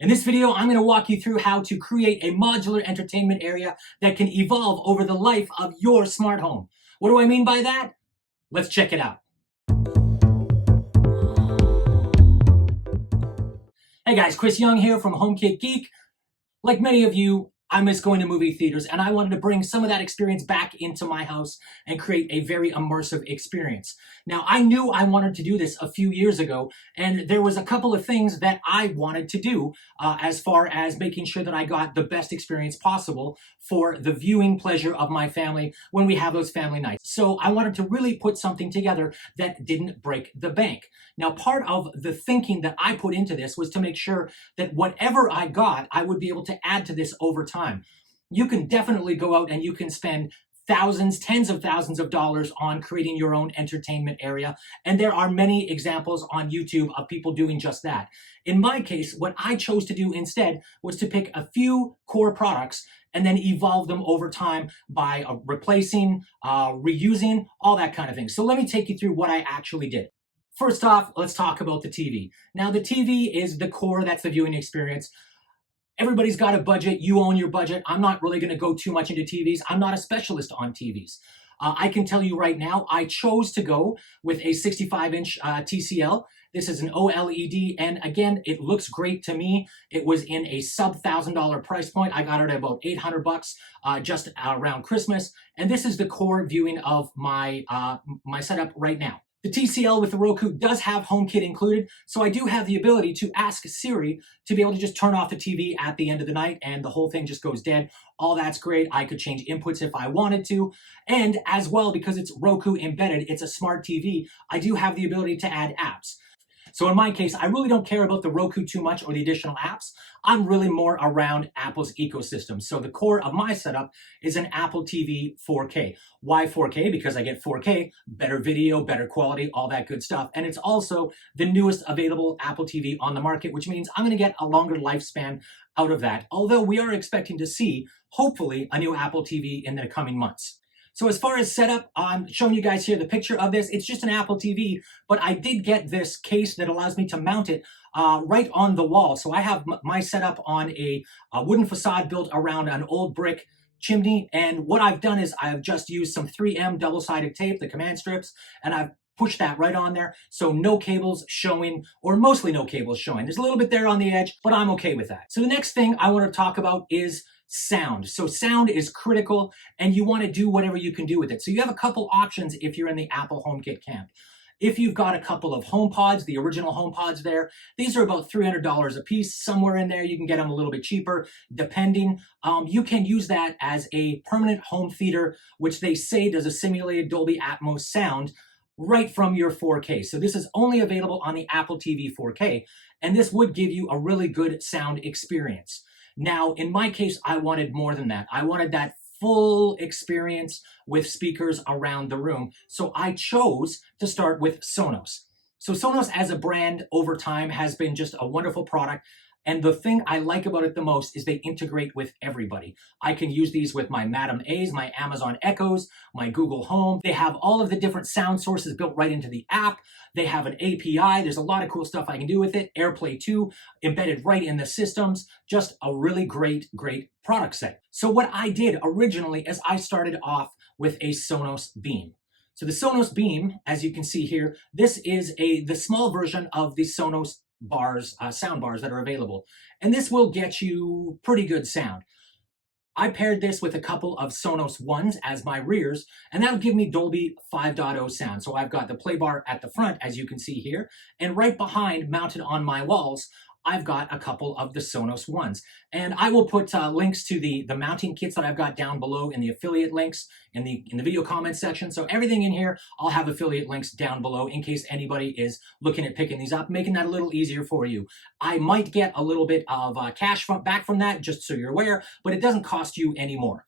In this video, I'm going to walk you through how to create a modular entertainment area that can evolve over the life of your smart home. What do I mean by that? Let's check it out. Hey guys, Chris Young here from Homekit Geek. Like many of you, I miss going to movie theaters, and I wanted to bring some of that experience back into my house and create a very immersive experience. Now, I knew I wanted to do this a few years ago, and there was a couple of things that I wanted to do as far as making sure that I got the best experience possible for the viewing pleasure of my family when we have those family nights. So I wanted to really put something together that didn't break the bank. Now, part of the thinking that I put into this was to make sure that whatever I got, I would be able to add to this over time. You can definitely go out and you can spend thousands, tens of thousands of dollars on creating your own entertainment area. And there are many examples on YouTube of people doing just that. In my case, what I chose to do instead was to pick a few core products and then evolve them over time by replacing, reusing, all that kind of thing. So let me take you through what I actually did. First off, let's talk about the TV. Now, the TV is the core, that's the viewing experience. Everybody's got a budget, you own your budget. I'm not really gonna go too much into TVs. I'm not a specialist on TVs. I can tell you right now, I chose to go with a 65-inch TCL. This is an OLED, and again, it looks great to me. It was in a sub $1,000 price point. I got it at about 800 bucks just around Christmas. And this is the core viewing of my, my setup right now. The TCL with the Roku does have HomeKit included, so I do have the ability to ask Siri to be able to just turn off the TV at the end of the night and the whole thing just goes dead. All that's great. I could change inputs if I wanted to. And as well, because it's Roku embedded, it's a smart TV, I do have the ability to add apps. So in my case, I really don't care about the Roku too much or the additional apps. I'm really more around Apple's ecosystem. So the core of my setup is an Apple TV 4K. Why 4K? Because I get 4K, better video, better quality, all that good stuff. And it's also the newest available Apple TV on the market, which means I'm gonna get a longer lifespan out of that. Although we are expecting to see, hopefully, a new Apple TV in the coming months. So as far as setup, I'm showing you guys here the picture of this. It's just an Apple TV, but I did get this case that allows me to mount it right on the wall. So I have my setup on a wooden facade built around an old brick chimney. And what I've done is I've just used some 3M double-sided tape, the command strips, and I've pushed that right on there. So no cables showing, or mostly no cables showing. There's a little bit there on the edge, but I'm okay with that. So the next thing I want to talk about is sound. So sound is critical and you want to do whatever you can do with it. So you have a couple options if you're in the Apple HomeKit camp. If you've got a couple of HomePods, the original HomePods there, these are about $300 a piece. Somewhere in there, you can get them a little bit cheaper, depending. You can use that as a permanent home theater, which they say does a simulated Dolby Atmos sound right from your 4K. So this is only available on the Apple TV 4K, and this would give you a really good sound experience. Now, in my case, I wanted more than that. I wanted that full experience with speakers around the room. So I chose to start with Sonos. So Sonos as a brand over time has been just a wonderful product. And the thing I like about it the most is they integrate with everybody. I can use these with my Madam A's, my Amazon Echoes, my Google Home. They have all of the different sound sources built right into the app. They have an API. There's a lot of cool stuff I can do with it. AirPlay 2 embedded right in the systems. Just a really great product set. So what I did originally is I started off with a Sonos Beam. So the Sonos Beam, as you can see here, this is the small version of the Sonos bars, sound bars that are available. And this will get you pretty good sound. I paired this with a couple of Sonos Ones as my rears, and that'll give me Dolby 5.0 sound. So I've got the play bar at the front, as you can see here, and right behind, mounted on my walls, I've got a couple of the Sonos Ones. And I will put links to the mounting kits that I've got down below in the affiliate links in the video comments section. So everything in here, I'll have affiliate links down below in case anybody is looking at picking these up, making that a little easier for you. I might get a little bit of cash back from that, just so you're aware, but it doesn't cost you any more.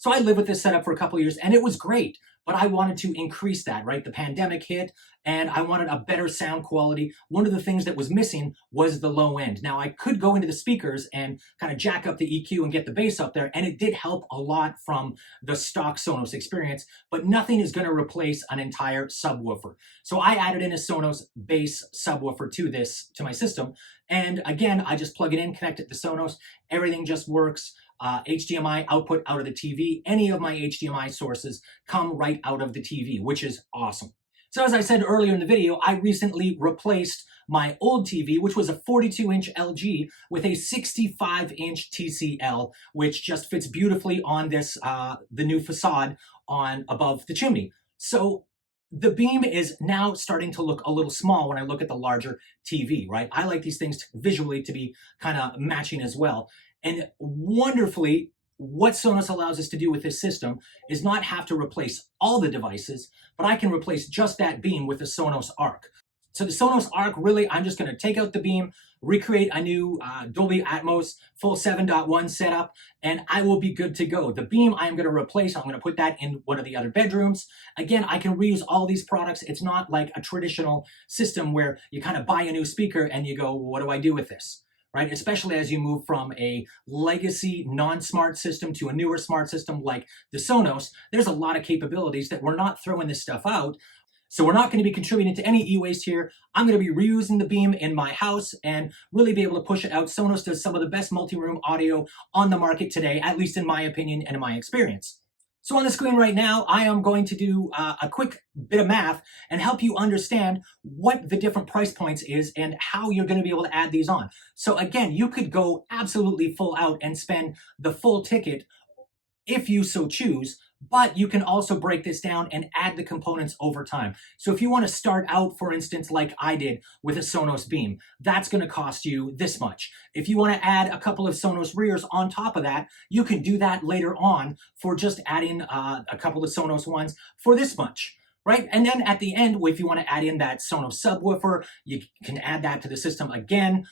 So I lived with this setup for a couple of years and it was great. but I wanted to increase that, right? The pandemic hit and I wanted a better sound quality. One of the things that was missing was the low end. Now I could go into the speakers and kind of jack up the EQ and get the bass up there, and it did help a lot from the stock Sonos experience, but nothing is going to replace an entire subwoofer. So I added in a Sonos bass subwoofer to my system. And again, I just plug it in, connect it to Sonos. Everything just works. HDMI output out of the TV. Any of my HDMI sources come right out of the TV, which is awesome. So as I said earlier in the video, I recently replaced my old TV, which was a 42-inch LG, with a 65-inch TCL, which just fits beautifully on this the new facade on above the chimney. So the beam is now starting to look a little small when I look at the larger TV, right? I like these things visually to be kind of matching as well. And wonderfully, what Sonos allows us to do with this system is not have to replace all the devices, but I can replace just that beam with the Sonos Arc. So the Sonos Arc, really, I'm just going to take out the beam, recreate a new Dolby Atmos full 7.1 setup, and I will be good to go. The beam I'm going to replace, I'm going to put that in one of the other bedrooms. Again, I can reuse all these products. It's not like a traditional system where you kind of buy a new speaker and you go, what do I do with this? Right? Especially as you move from a legacy non-smart system to a newer smart system like the Sonos, there's a lot of capabilities that we're not throwing this stuff out. So we're not going to be contributing to any e-waste here. I'm going to be reusing the beam in my house and really be able to push it out. Sonos does some of the best multi-room audio on the market today, at least in my opinion and in my experience. So on the screen right now, I am going to do a quick bit of math and help you understand what the different price points is and how you're going to be able to add these on. So again, you could go absolutely full out and spend the full ticket if you so choose, but you can also break this down and add the components over time. So if you want to start out, for instance, like I did with a Sonos Beam, that's going to cost you this much. If you want to add a couple of Sonos rears on top of that, you can do that later on for just adding a couple of Sonos ones for this much. Right? And then at the end, if you want to add in that Sonos subwoofer, you can add that to the system again,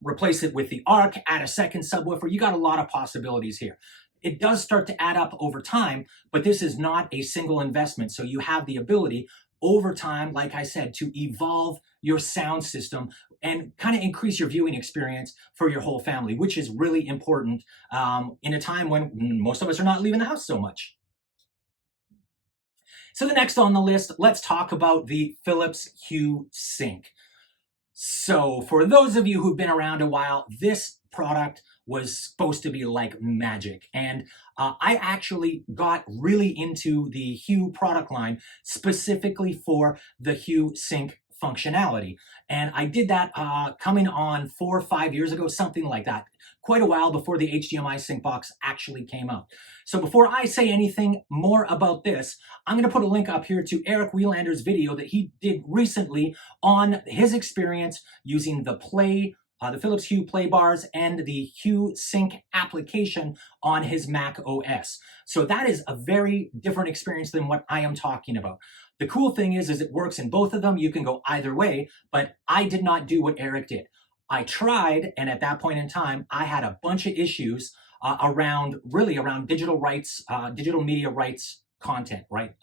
replace it with the Arc, add a second subwoofer. You got a lot of possibilities here. It does start to add up over time, but this is not a single investment. So you have the ability over time, like I said, to evolve your sound system and kind of increase your viewing experience for your whole family, which is really important in a time when most of us are not leaving the house so much. So the next on the list, let's talk about the Philips Hue Sync. So for those of you who've been around a while, this product was supposed to be like magic. And I actually got really into the Hue product line specifically for the Hue Sync functionality. And I did that coming on 4 or 5 years ago, something like that, quite a while before the HDMI sync box actually came out. So before I say anything more about this, I'm going to put a link up here to Eric Wielander's video that he did recently on his experience using the Philips Hue Play bars and the Hue Sync application on his Mac OS. So that is a very different experience than what I am talking about. The cool thing is it works in both of them. You can go either way, but I did not do what Eric did. I tried, and at that point in time, I had a bunch of issues around digital rights, digital media rights content, right?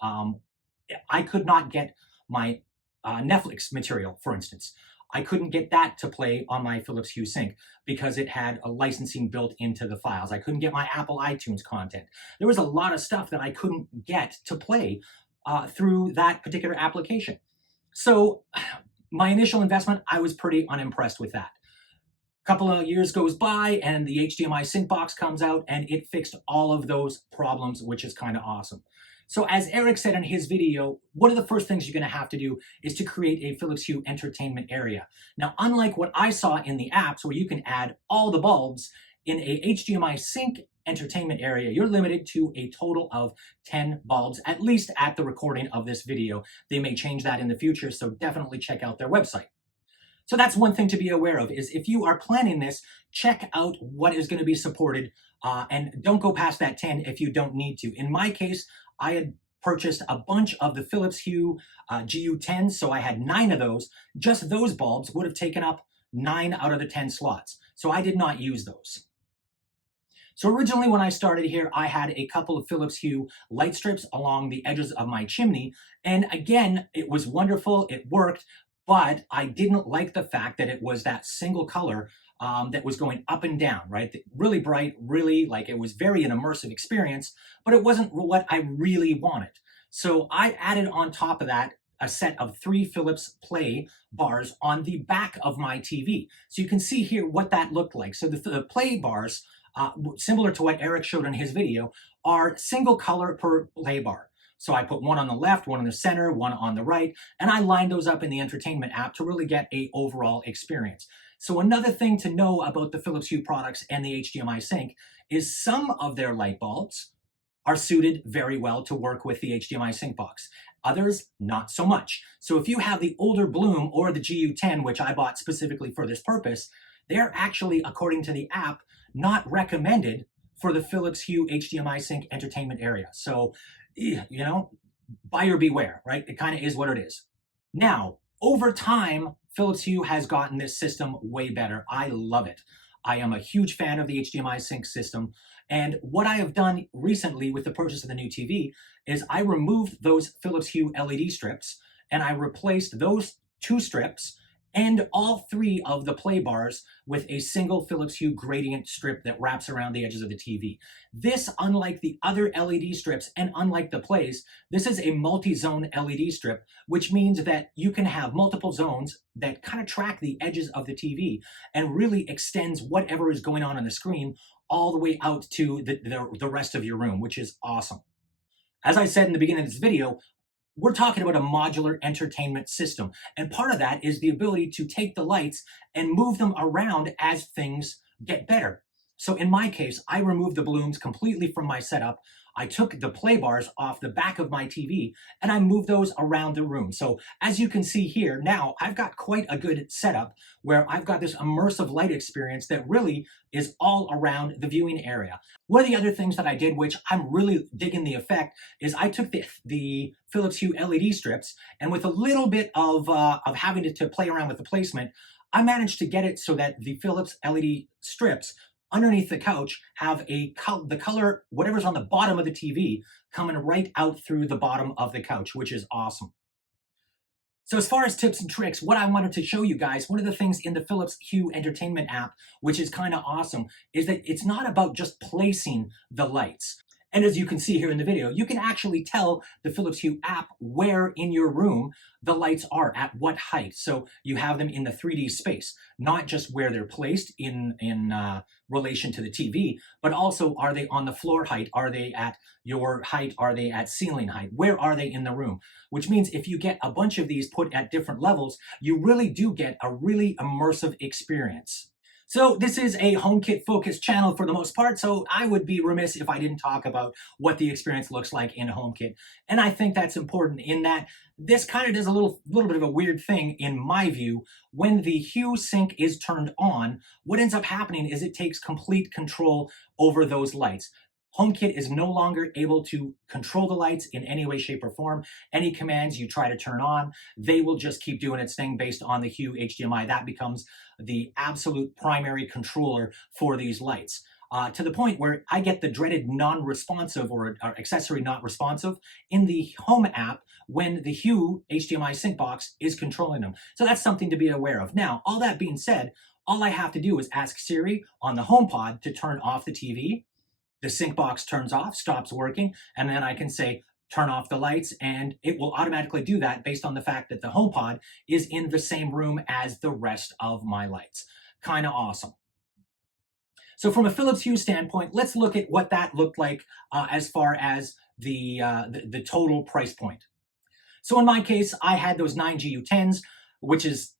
I could not get my Netflix material, for instance. I couldn't get that to play on my Philips Hue Sync because it had a licensing built into the files. I couldn't get my Apple iTunes content. There was a lot of stuff that I couldn't get to play through that particular application. So my initial investment, I was pretty unimpressed with that. A couple of years goes by and the HDMI sync box comes out and it fixed all of those problems, which is kind of awesome. So as Eric said in his video, one of the first things you're going to have to do is to create a Philips Hue entertainment area. Now, unlike what I saw in the apps where you can add all the bulbs, in a HDMI sync entertainment area, you're limited to a total of 10 bulbs, at least at the recording of this video. They may change that in the future, so definitely check out their website. So that's one thing to be aware of, is if you are planning this, check out what is going to be supported and don't go past that 10 if you don't need to. In my case, I had purchased a bunch of the Philips Hue GU10s, so I had 9 of those. Just those bulbs would have taken up 9 out of the 10 slots, so I did not use those. So originally when I started here, I had a couple of Philips Hue light strips along the edges of my chimney. And again, it was wonderful, it worked, but I didn't like the fact that it was that single color that was going up and down, right? Really bright, really like it was very an immersive experience, but it wasn't what I really wanted. So I added on top of that a set of 3 Philips Play bars on the back of my TV. So you can see here what that looked like. So the Play bars, similar to what Eric showed in his video, are single color per Play bar. So I put one on the left, one in the center, one on the right, and I lined those up in the entertainment app to really get a overall experience. So another thing to know about the Philips Hue products and the HDMI sync is some of their light bulbs are suited very well to work with the HDMI sync box. Others, not so much. So if you have the older Bloom or the GU10, which I bought specifically for this purpose, they're actually, according to the app, not recommended for the Philips Hue HDMI sync entertainment area. So, you know, buyer beware, right? It kind of is what it is. Now, over time, Philips Hue has gotten this system way better. I love it. I am a huge fan of the HDMI sync system. And what I have done recently with the purchase of the new TV is I removed those Philips Hue LED strips and I replaced those 2 strips and all 3 of the Play bars with a single Philips Hue gradient strip that wraps around the edges of the TV. This, unlike the other LED strips and unlike the Plays, this is a multi-zone LED strip, which means that you can have multiple zones that kind of track the edges of the TV and really extends whatever is going on the screen all the way out to the rest of your room, which is awesome. As I said in the beginning of this video, we're talking about a modular entertainment system. And part of that is the ability to take the lights and move them around as things get better. So in my case, I removed the blooms completely from my setup. I took the Play bars off the back of my TV and I moved those around the room. So as you can see here, now I've got quite a good setup where I've got this immersive light experience that really is all around the viewing area. One of the other things that I did, which I'm really digging the effect, is I took the Philips Hue LED strips and with a little bit of having to play around with the placement, I managed to get it so that the Philips LED strips underneath the couch have the color, whatever's on the bottom of the TV, coming right out through the bottom of the couch, which is awesome. So as far as tips and tricks, what I wanted to show you guys, one of the things in the Philips Hue Entertainment app, which is kind of awesome, is that it's not about just placing the lights. And as you can see here in the video, you can actually tell the Philips Hue app where in your room the lights are, at what height. So you have them in the 3D space, not just where they're placed in relation to the TV, but also are they on the floor height? Are they at your height? Are they at ceiling height? Where are they in the room? Which means if you get a bunch of these put at different levels, you really do get a really immersive experience. So this is a HomeKit focused channel for the most part, so I would be remiss if I didn't talk about what the experience looks like in HomeKit. And I think that's important in that this kind of does a little bit of a weird thing in my view. When the Hue Sync is turned on, what ends up happening is it takes complete control over those lights. HomeKit is no longer able to control the lights in any way, shape, or form. Any commands you try to turn on, they will just keep doing its thing based on the Hue HDMI. That becomes the absolute primary controller for these lights. To the point where I get the dreaded non-responsive or accessory not responsive in the Home app when the Hue HDMI sync box is controlling them. So that's something to be aware of. Now, all that being said, all I have to do is ask Siri on the HomePod to turn off the TV. The sync box turns off, stops working, and then I can say, turn off the lights, and it will automatically do that based on the fact that the HomePod is in the same room as the rest of my lights. Kind of awesome. So from a Philips Hue standpoint, let's look at what that looked like as far as the total price point. So in my case, I had those 9 GU10s, which is,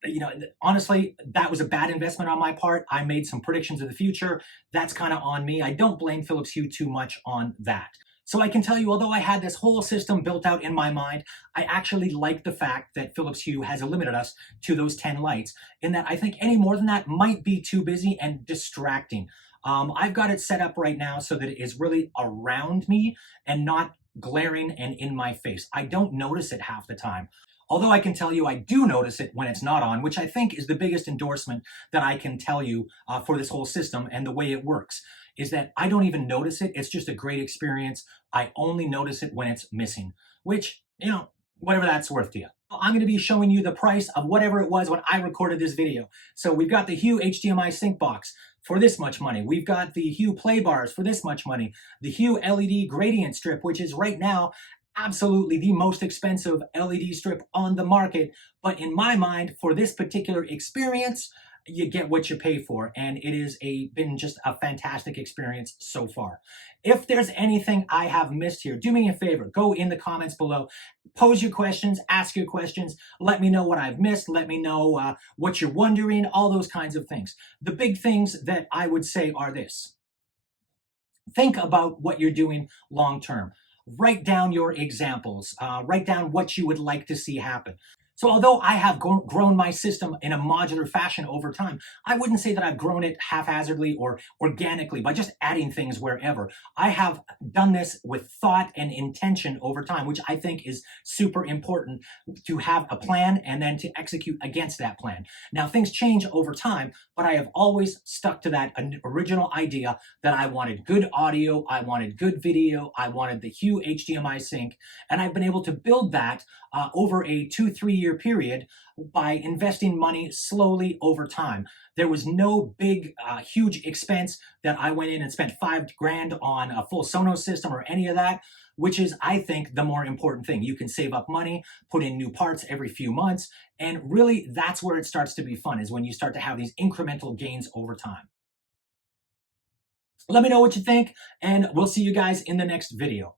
honestly, that was a bad investment on my part. I made some predictions of the future. That's kind of on me. I don't blame Philips Hue too much on that. So I can tell you, although I had this whole system built out in my mind, I actually like the fact that Philips Hue has limited us to those 10 lights, in that I think any more than that might be too busy and distracting. I've got it set up right now so that it is really around me and not glaring and in my face. I don't notice it half the time. Although I can tell you I do notice it when it's not on, which I think is the biggest endorsement that I can tell you for this whole system and the way it works. is that I don't even notice it. It's just a great experience. I only notice it when it's missing, which, whatever that's worth to you. I'm going to be showing you the price of whatever it was when I recorded this video. So we've got the Hue HDMI sync box for this much money. We've got the Hue play bars for this much money. The Hue LED gradient strip, which is right now absolutely the most expensive LED strip on the market. But in my mind, for this particular experience, you get what you pay for, and it is been just a fantastic experience so far. If there's anything I have missed here, do me a favor, go in the comments below, pose your questions, ask your questions, let me know what I've missed, let me know what you're wondering, all those kinds of things. The big things that I would say are this. Think about what you're doing long term. Write down your examples, write down what you would like to see happen. So although I have grown my system in a modular fashion over time, I wouldn't say that I've grown it haphazardly or organically by just adding things wherever. I have done this with thought and intention over time, which I think is super important, to have a plan and then to execute against that plan. Now, things change over time, but I have always stuck to that original idea that I wanted good audio, I wanted good video, I wanted the Hue HDMI sync, and I've been able to build that over a 2-3 year period by investing money slowly over time. There was no big, huge expense that I went in and spent $5,000 on a full Sonos system or any of that, which is, I think, the more important thing. You can save up money, put in new parts every few months, and really that's where it starts to be fun, is when you start to have these incremental gains over time. Let me know what you think, and we'll see you guys in the next video.